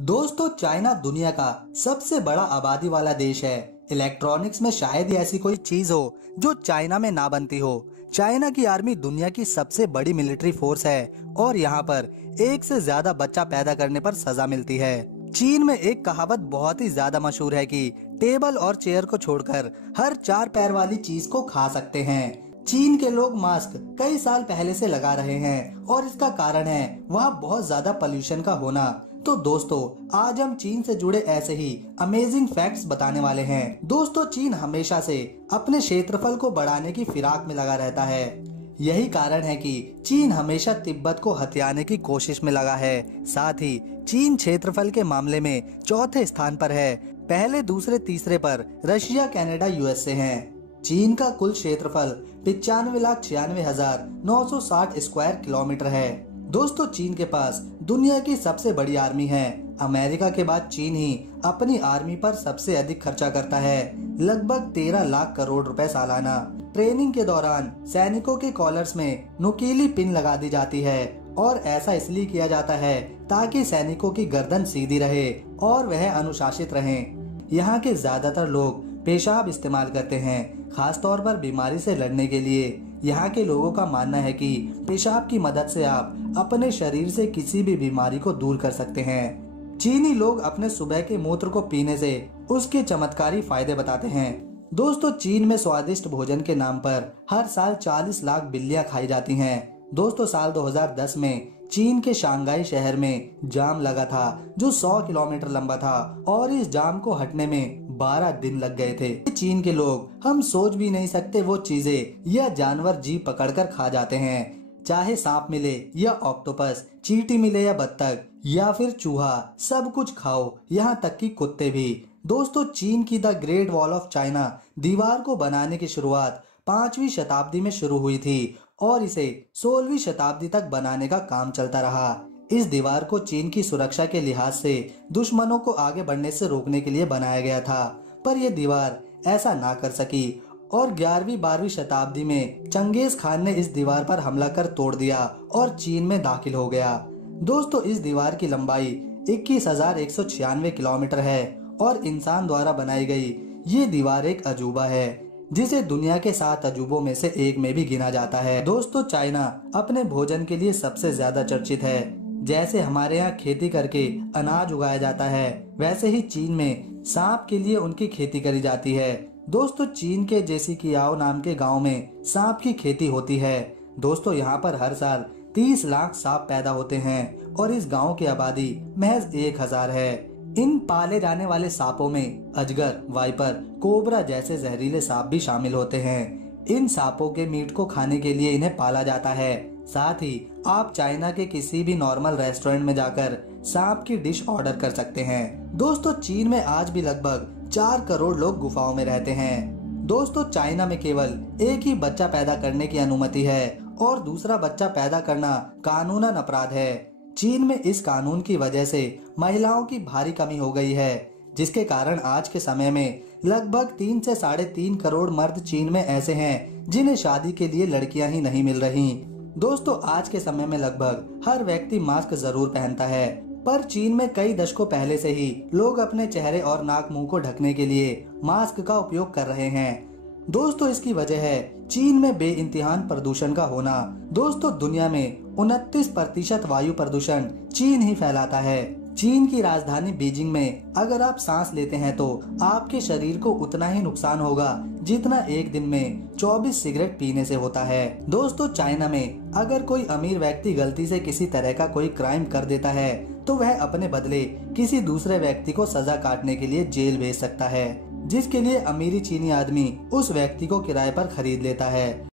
दोस्तों, चाइना दुनिया का सबसे बड़ा आबादी वाला देश है। इलेक्ट्रॉनिक्स में शायद ही ऐसी कोई चीज हो जो चाइना में ना बनती हो। चाइना की आर्मी दुनिया की सबसे बड़ी मिलिट्री फोर्स है और यहाँ पर एक से ज्यादा बच्चा पैदा करने पर सजा मिलती है। चीन में एक कहावत बहुत ही ज्यादा मशहूर है कि टेबल और चेयर को छोड़कर हर 4 पैर वाली चीज को खा सकते हैं। चीन के लोग मास्क कई साल पहले से लगा रहे हैं और इसका कारण है वहाँ बहुत ज्यादा पोल्यूशन का होना। तो दोस्तों, आज हम चीन से जुड़े ऐसे ही अमेजिंग फैक्ट्स बताने वाले हैं। दोस्तों, चीन हमेशा से अपने क्षेत्रफल को बढ़ाने की फिराक में लगा रहता है। यही कारण है कि चीन हमेशा तिब्बत को हथियाने की कोशिश में लगा है। साथ ही चीन क्षेत्रफल के मामले में चौथे स्थान पर है। पहले, दूसरे, तीसरे पर रशिया, कनाडा, यूएसए हैं। चीन का कुल क्षेत्रफल 95,96,960 स्क्वायर किलोमीटर है। दोस्तों, चीन के पास दुनिया की सबसे बड़ी आर्मी है। अमेरिका के बाद चीन ही अपनी आर्मी पर सबसे अधिक खर्चा करता है, लगभग 13 लाख करोड़ रुपए सालाना। ट्रेनिंग के दौरान सैनिकों के कॉलर्स में नुकीली पिन लगा दी जाती है और ऐसा इसलिए किया जाता है ताकि सैनिकों की गर्दन सीधी रहे और वह अनुशासित रहें। यहाँ के ज्यादातर लोग पेशाब इस्तेमाल करते हैं, खासतौर पर बीमारी से लड़ने के लिए। यहाँ के लोगों का मानना है कि पेशाब की मदद से आप अपने शरीर से किसी भी बीमारी को दूर कर सकते हैं। चीनी लोग अपने सुबह के मूत्र को पीने से उसके चमत्कारी फायदे बताते हैं। दोस्तों, चीन में स्वादिष्ट भोजन के नाम पर हर साल 40 लाख बिल्लियां खाई जाती हैं। दोस्तों, साल 2010 में चीन के शंघाई शहर में जाम लगा था जो 100 किलोमीटर लंबा था और इस जाम को हटने में 12 दिन लग गए थे। चीन के लोग हम सोच भी नहीं सकते वो चीजें या जानवर जी पकड़कर खा जाते हैं, चाहे सांप मिले या ऑक्टोपस, चींटी मिले या बत्तख या फिर चूहा, सब कुछ खाओ, यहाँ तक कि कुत्ते भी। दोस्तों, चीन की the great wall of China दीवार को बनाने की शुरुआत 5वीं शताब्दी में शुरू हुई थी और इसे 16वीं शताब्दी तक बनाने का काम चलता रहा। इस दीवार को चीन की सुरक्षा के लिहाज से दुश्मनों को आगे बढ़ने से रोकने के लिए बनाया गया था, पर यह दीवार ऐसा ना कर सकी और 11वीं-12वीं शताब्दी में चंगेज खान ने इस दीवार पर हमला कर तोड़ दिया और चीन में दाखिल हो गया। दोस्तों, इस दीवार की लंबाई 21,196 किलोमीटर है और इंसान द्वारा बनाई गई ये दीवार एक अजूबा है जिसे दुनिया के 7 अजूबों में से एक में भी गिना जाता है। दोस्तों, चाइना अपने भोजन के लिए सबसे ज्यादा चर्चित है। जैसे हमारे यहाँ खेती करके अनाज उगाया जाता है, वैसे ही चीन में सांप के लिए उनकी खेती करी जाती है। दोस्तों, चीन के जेसिकियाओ नाम के गांव में सांप की खेती होती है। दोस्तों, यहाँ पर हर साल 30 लाख सांप पैदा होते हैं और इस गांव की आबादी महज 1000 है। इन पाले जाने वाले सांपों में अजगर, वाइपर, कोबरा जैसे जहरीले सांप भी शामिल होते हैं। इन सांपों के मीट को खाने के लिए इन्हें पाला जाता है। साथ ही आप चाइना के किसी भी नॉर्मल रेस्टोरेंट में जाकर सांप की डिश ऑर्डर कर सकते हैं। दोस्तों, चीन में आज भी लगभग 4 करोड़ लोग गुफाओं में रहते हैं। दोस्तों, चाइना में केवल एक ही बच्चा पैदा करने की अनुमति है और दूसरा बच्चा पैदा करना कानूनन अपराध है। चीन में इस कानून की वजह से महिलाओं की भारी कमी हो गई है, जिसके कारण आज के समय में लगभग 3 से 3.5 करोड़ मर्द चीन में ऐसे हैं जिन्हें शादी के लिए लड़कियां ही नहीं मिल रही। दोस्तों, आज के समय में लगभग हर व्यक्ति मास्क जरूर पहनता है, पर चीन में कई दशकों पहले से ही लोग अपने चेहरे और नाक मुंह को ढकने के लिए मास्क का उपयोग कर रहे हैं। दोस्तों, इसकी वजह है चीन में बेइंतहान प्रदूषण का होना। दोस्तों, दुनिया में 29% वायु प्रदूषण चीन ही फैलाता है। चीन की राजधानी बीजिंग में अगर आप सांस लेते हैं तो आपके शरीर को उतना ही नुकसान होगा जितना एक दिन में 24 सिगरेट पीने से होता है। दोस्तों, चाइना में अगर कोई अमीर व्यक्ति गलती से किसी तरह का कोई क्राइम कर देता है तो वह अपने बदले किसी दूसरे व्यक्ति को सजा काटने के लिए जेल भेज सकता है, जिसके लिए अमीरी चीनी आदमी उस व्यक्ति को किराए पर खरीद लेता है।